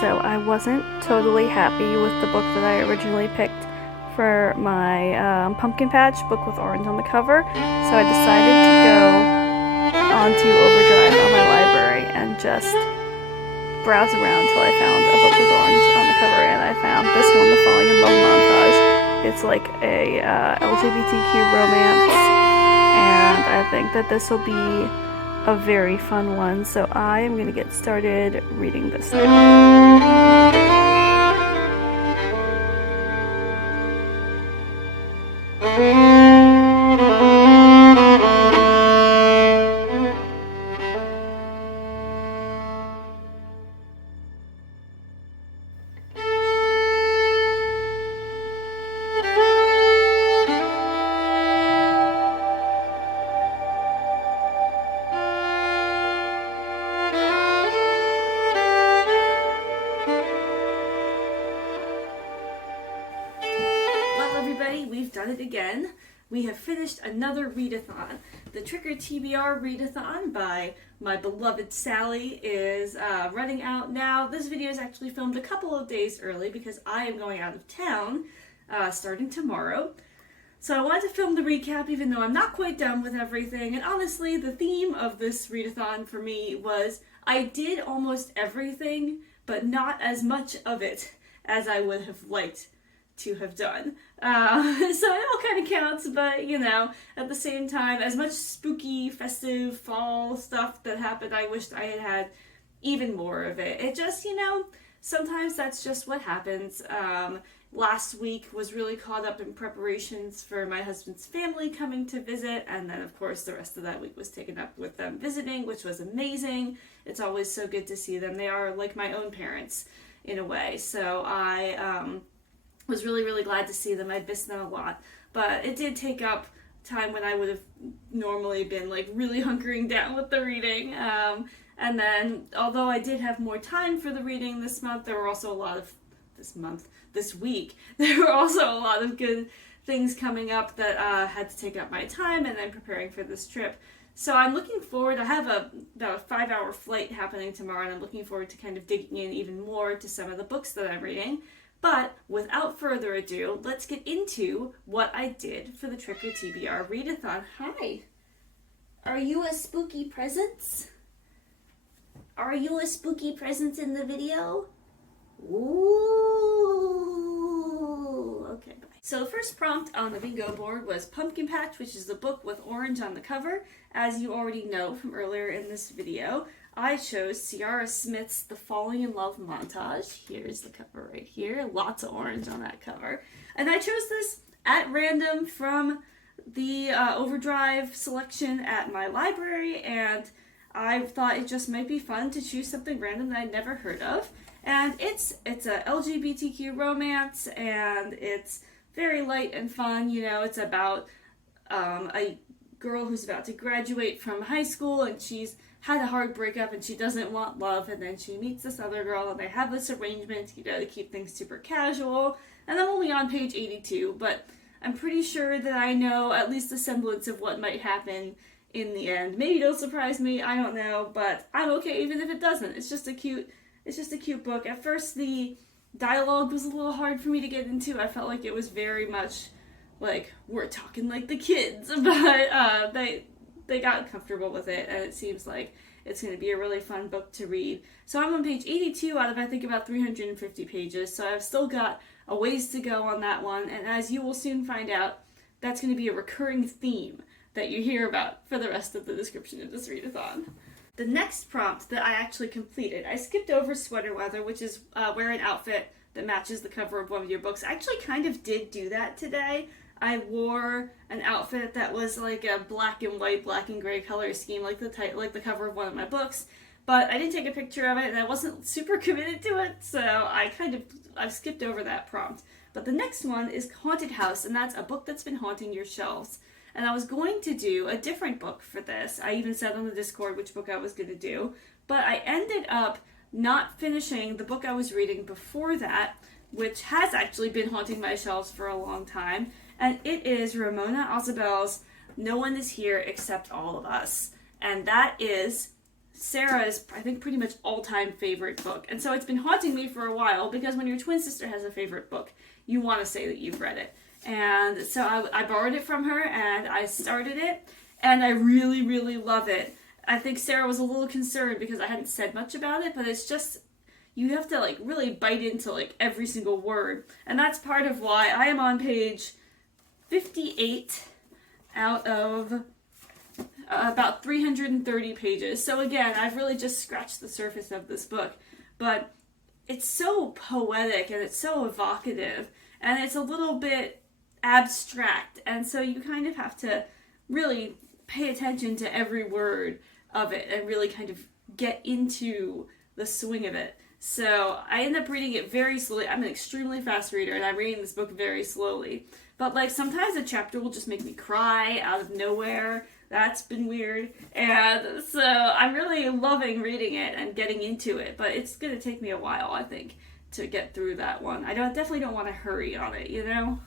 so I wasn't totally happy with the book that I originally picked for my pumpkin patch, book with orange on the cover, so I decided to go onto Overdrive on my library and just browse around until I found a book with orange on the cover, and I found this one, The Falling in Love Montage. It's like a LGBTQ romance, and I think that this will be a very fun one, so I am going to get started reading this now. We've done it again. We have finished another readathon. The Tricker TBR Readathon by my beloved Sally is running out now. This video is actually filmed a couple of days early because I am going out of town starting tomorrow. So I wanted to film the recap even though I'm not quite done with everything. And honestly, the theme of this readathon for me was I did almost everything, but not as much of it as I would have liked to have done. So it all kind of counts, but you know, at the same time, as much spooky, festive, fall stuff that happened, I wished I had had even more of it. It just, you know, sometimes that's just what happens. Last week was really caught up in preparations for my husband's family coming to visit, and then of course the rest of that week was taken up with them visiting, which was amazing. It's always so good to see them. They are like my own parents in a way, so I was really glad to see them. I'd missed them a lot, but it did take up time when I would have normally been like really hunkering down with the reading. And then, although I did have more time for the reading this month, there were also a lot of this week, there were also a lot of good things coming up that had to take up my time, and then preparing for this trip. So I'm looking forward. I have about a 5-hour flight happening tomorrow, and I'm looking forward to kind of digging in even more to some of the books that I'm reading. But without further ado, let's get into what I did for the Tricker TBR Readathon. Hi! Are you a spooky presence? Are you a spooky presence in the video? Ooh! Okay, bye. So the first prompt on the bingo board was Pumpkin Patch, which is the book with orange on the cover. As you already know from earlier in this video, I chose Ciara Smith's The Falling in Love Montage. Here's the cover right here. Lots of orange on that cover. And I chose this at random from the Overdrive selection at my library, and I thought it just might be fun to choose something random that I'd never heard of. And it's a LGBTQ romance, and it's very light and fun. You know, it's about a girl who's about to graduate from high school, and she's had a hard breakup and she doesn't want love, and then she meets this other girl and they have this arrangement, you know, to keep things super casual. And I'm only on page 82, but I'm pretty sure that I know at least a semblance of what might happen in the end. Maybe it'll surprise me, I don't know, but I'm okay even if it doesn't. It's just a cute book. At first the dialogue was a little hard for me to get into. I felt like it was very much like, we're talking like the kids, but they got comfortable with it, and it seems like it's going to be a really fun book to read. So I'm on page 82 out of, I think, about 350 pages, so I've still got a ways to go on that one, and as you will soon find out, that's going to be a recurring theme that you hear about for the rest of the description of this readathon. The next prompt that I actually completed, I skipped over sweater weather, which is wear an outfit that matches the cover of one of your books. I actually kind of did do that today. I wore an outfit that was like a black and white, black and gray color scheme, like the cover of one of my books, but I didn't take a picture of it, and I wasn't super committed to it, so I skipped over that prompt. But the next one is Haunted House, and that's a book that's been haunting your shelves. And I was going to do a different book for this. I even said on the Discord which book I was going to do, but I ended up not finishing the book I was reading before that, which has actually been haunting my shelves for a long time. And it is Ramona Azabel's No One Is Here Except All of Us. And that is Sarah's, I think, pretty much all-time favorite book. And so it's been haunting me for a while, because when your twin sister has a favorite book, you want to say that you've read it. And so I borrowed it from her, and I started it, and I really, really love it. I think Sarah was a little concerned because I hadn't said much about it, but it's just, you have to like really bite into like every single word. And that's part of why I am on page 58 out of about 330 pages. So again, I've really just scratched the surface of this book, but it's so poetic and it's so evocative, and it's a little bit abstract, and so you kind of have to really pay attention to every word of it and really kind of get into the swing of it. So I end up reading it very slowly. I'm an extremely fast reader, and I'm reading this book very slowly. But like sometimes a chapter will just make me cry out of nowhere. That's been weird. And so I'm really loving reading it and getting into it. But it's going to take me a while, I think, to get through that one. I definitely don't want to hurry on it, you know?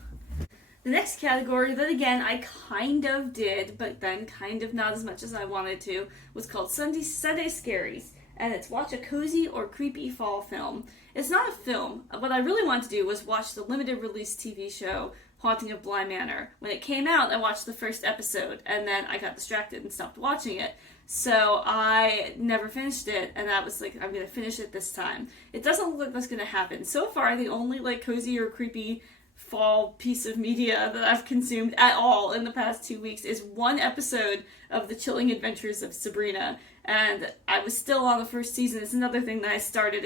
The next category that, again, I kind of did, but then kind of not as much as I wanted to, was called Sunday Scaries. And it's watch a cozy or creepy fall film. It's not a film. What I really wanted to do was watch the limited release TV show Haunting of Bly Manor. When it came out, I watched the first episode, and then I got distracted and stopped watching it. So I never finished it, and I was like, I'm going to finish it this time. It doesn't look like that's going to happen. So far, the only like cozy or creepy fall piece of media that I've consumed at all in the past 2 weeks is one episode of The Chilling Adventures of Sabrina, and I was still on the first season. It's another thing that I started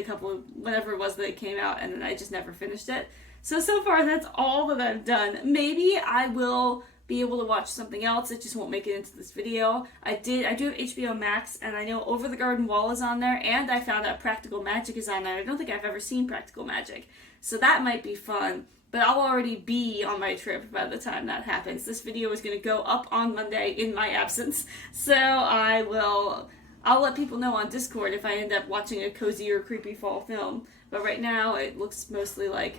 whenever it was that it came out, and then I just never finished it. So far that's all that I've done. Maybe I will be able to watch something else. It just won't make it into this video. I do have HBO Max, and I know Over the Garden Wall is on there, and I found out Practical Magic is on there. I don't think I've ever seen Practical Magic, so that might be fun. But I'll already be on my trip by the time that happens. This video is going to go up on Monday in my absence, so I'll let people know on Discord if I end up watching a cozy or creepy fall film. But right now, it looks mostly like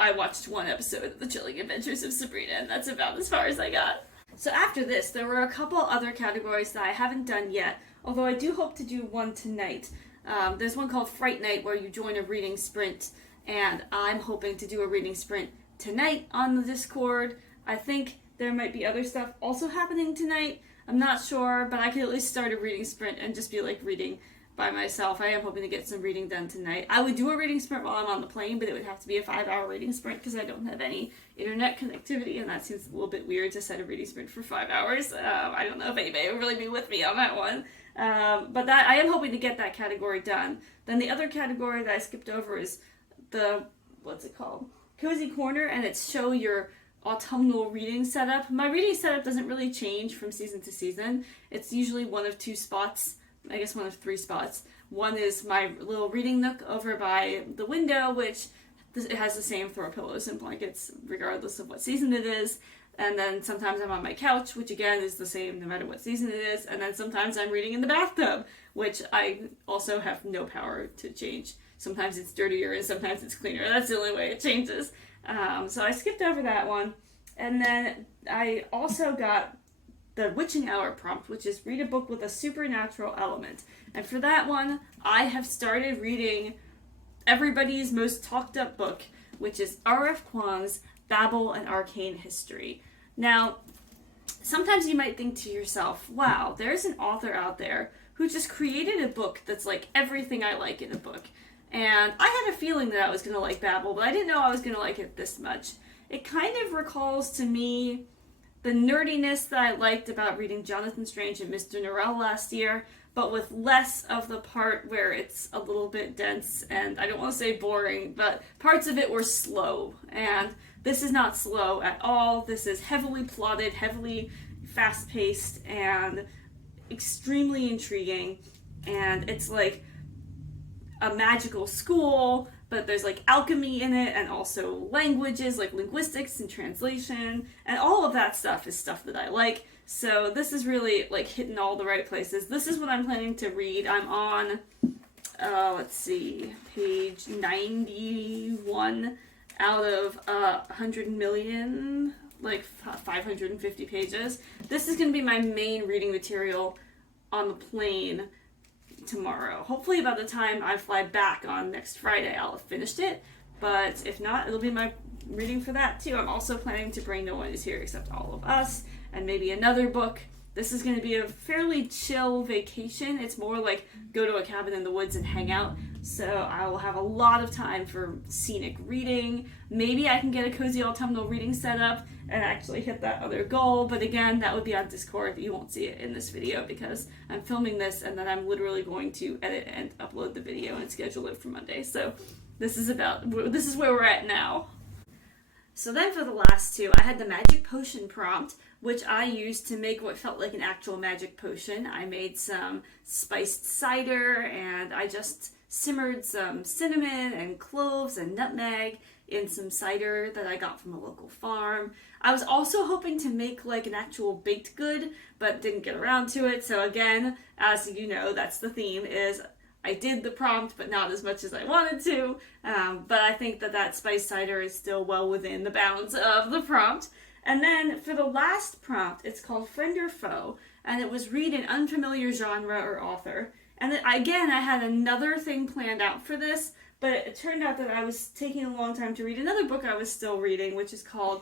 I watched one episode of The Chilling Adventures of Sabrina, and that's about as far as I got. So after this, there were a couple other categories that I haven't done yet, although I do hope to do one tonight. There's one called Fright Night, where you join a reading sprint, and I'm hoping to do a reading sprint tonight on the Discord. I think there might be other stuff also happening tonight. I'm not sure, but I could at least start a reading sprint and just be like reading by myself. I am hoping to get some reading done tonight. I would do a reading sprint while I'm on the plane, but it would have to be a 5-hour reading sprint because I don't have any internet connectivity, and that seems a little bit weird to set a reading sprint for 5 hours. I don't know if anybody would really be with me on that one. But that I am hoping to get that category done. Then the other category that I skipped over is what's it called? Cozy Corner, and it's show your autumnal reading setup. My reading setup doesn't really change from season to season. It's usually one of two spots. I guess one of three spots. One is my little reading nook over by the window, which it has the same throw pillows and blankets regardless of what season it is. And then sometimes I'm on my couch, which again is the same no matter what season it is. And then sometimes I'm reading in the bathtub, which I also have no power to change. Sometimes it's dirtier and sometimes it's cleaner. That's the only way it changes. So I skipped over that one. And then I also got the Witching Hour prompt, which is read a book with a supernatural element. And for that one, I have started reading everybody's most talked up book, which is R.F. Kuang's Babel and Arcane History. Now, sometimes you might think to yourself, wow, there's an author out there who just created a book that's like everything I like in a book. And I had a feeling that I was going to like Babel, but I didn't know I was going to like it this much. It kind of recalls to me the nerdiness that I liked about reading Jonathan Strange and Mr. Norrell last year, but with less of the part where it's a little bit dense, and I don't want to say boring, but parts of it were slow. And this is not slow at all. This is heavily plotted, heavily fast-paced, and extremely intriguing. And it's like a magical school, but there's like alchemy in it, and also languages like linguistics and translation, and all of that stuff is stuff that I like. So this is really like hitting all the right places. This is what I'm planning to read. I'm on, let's see, page 91 out of 100 million, like 550 pages. This is going to be my main reading material on the plane tomorrow. Hopefully by the time I fly back on next Friday, I'll have finished it. But if not, it'll be my reading for that too. I'm also planning to bring No One Is Here Except All of Us, and maybe another book. This is going to be a fairly chill vacation. It's more like go to a cabin in the woods and hang out. So I will have a lot of time for scenic reading. Maybe I can get a cozy autumnal reading set up and actually hit that other goal. But again, that would be on Discord. You won't see it in this video because I'm filming this and then I'm literally going to edit and upload the video and schedule it for Monday. So this is where we're at now. So then for the last two, I had the magic potion prompt, which I used to make what felt like an actual magic potion. I made some spiced cider, and I just simmered some cinnamon and cloves and nutmeg in some cider that I got from a local farm. I was also hoping to make like an actual baked good, but didn't get around to it. So again, as you know, that's the theme, is I did the prompt, but not as much as I wanted to. But I think that spiced cider is still well within the bounds of the prompt. And then for the last prompt, it's called Friend or Foe, and it was read an unfamiliar genre or author. And then, again, I had another thing planned out for this, but it turned out that I was taking a long time to read another book I was still reading, which is called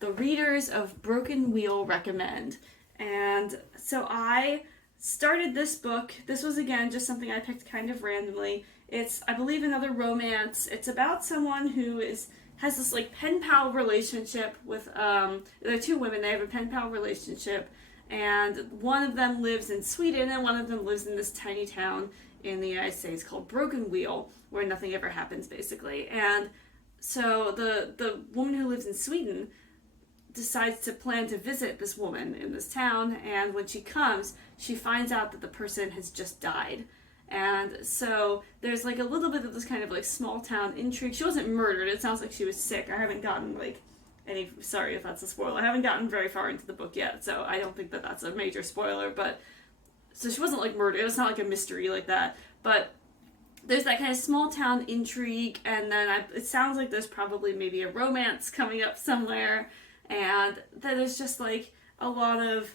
The Readers of Broken Wheel Recommend. And so I started this book. This was, again, just something I picked kind of randomly. It's, I believe, another romance. It's about someone who has this like pen pal relationship with there are two women. They have a pen pal relationship, and one of them lives in Sweden and one of them lives in this tiny town in the United States called Broken Wheel, where nothing ever happens basically. And so the woman who lives in Sweden decides to plan to visit this woman in this town, and when she comes, she finds out that the person has just died. And so there's like a little bit of this kind of like small town intrigue. She wasn't murdered. It sounds like she was sick. I haven't gotten like sorry if that's a spoiler. I haven't gotten very far into the book yet, so I don't think that that's a major spoiler. But so she wasn't like murdered. It's not like a mystery like that. But there's that kind of small town intrigue, and then it sounds like there's probably maybe a romance coming up somewhere, and then there's just like a lot of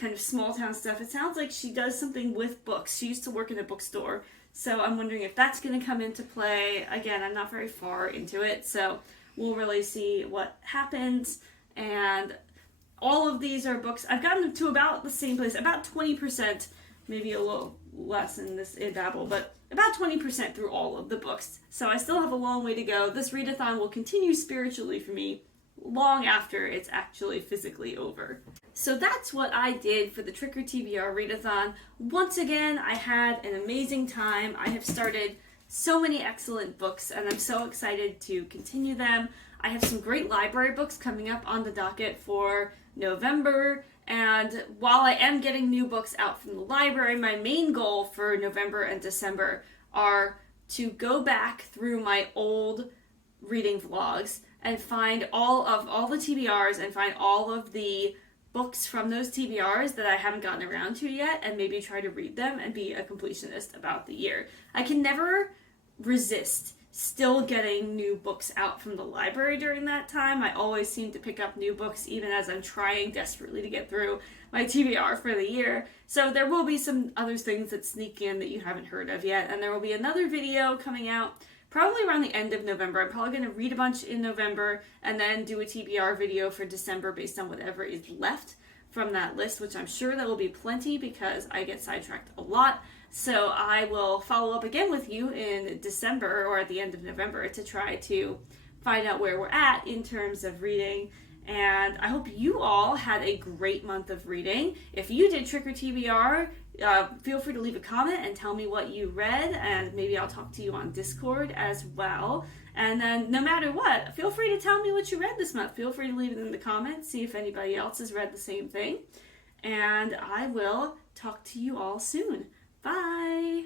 kind of small town stuff. It sounds like she does something with books. She used to work in a bookstore, so I'm wondering if that's going to come into play. Again, I'm not very far into it, so we'll really see what happens. And all of these are books. I've gotten to about the same place, about 20%, maybe a little less in Babel, but about 20% through all of the books. So I still have a long way to go. This readathon will continue spiritually for me long after it's actually physically over. So that's what I did for the Trick or TBR Readathon. Once again, I had an amazing time. I have started so many excellent books, and I'm so excited to continue them. I have some great library books coming up on the docket for November, and while I am getting new books out from the library, my main goal for November and December are to go back through my old reading vlogs and find all the TBRs and find all of the books from those TBRs that I haven't gotten around to yet, and maybe try to read them and be a completionist about the year. I can never resist still getting new books out from the library during that time. I always seem to pick up new books even as I'm trying desperately to get through my TBR for the year. So there will be some other things that sneak in that you haven't heard of yet, and there will be another video coming out probably around the end of November. I'm probably going to read a bunch in November and then do a TBR video for December based on whatever is left from that list, which I'm sure there will be plenty because I get sidetracked a lot. So I will follow up again with you in December or at the end of November to try to find out where we're at in terms of reading. And I hope you all had a great month of reading. If you did Trick or TBR, feel free to leave a comment and tell me what you read, and maybe I'll talk to you on Discord as well. And then no matter what, feel free to tell me what you read this month. Feel free to leave it in the comments, see if anybody else has read the same thing. And I will talk to you all soon. Bye!